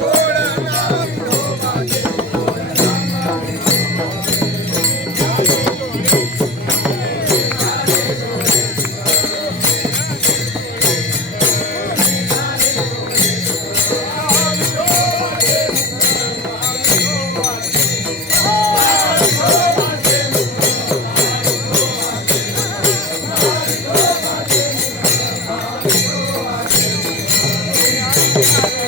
Oh! আছে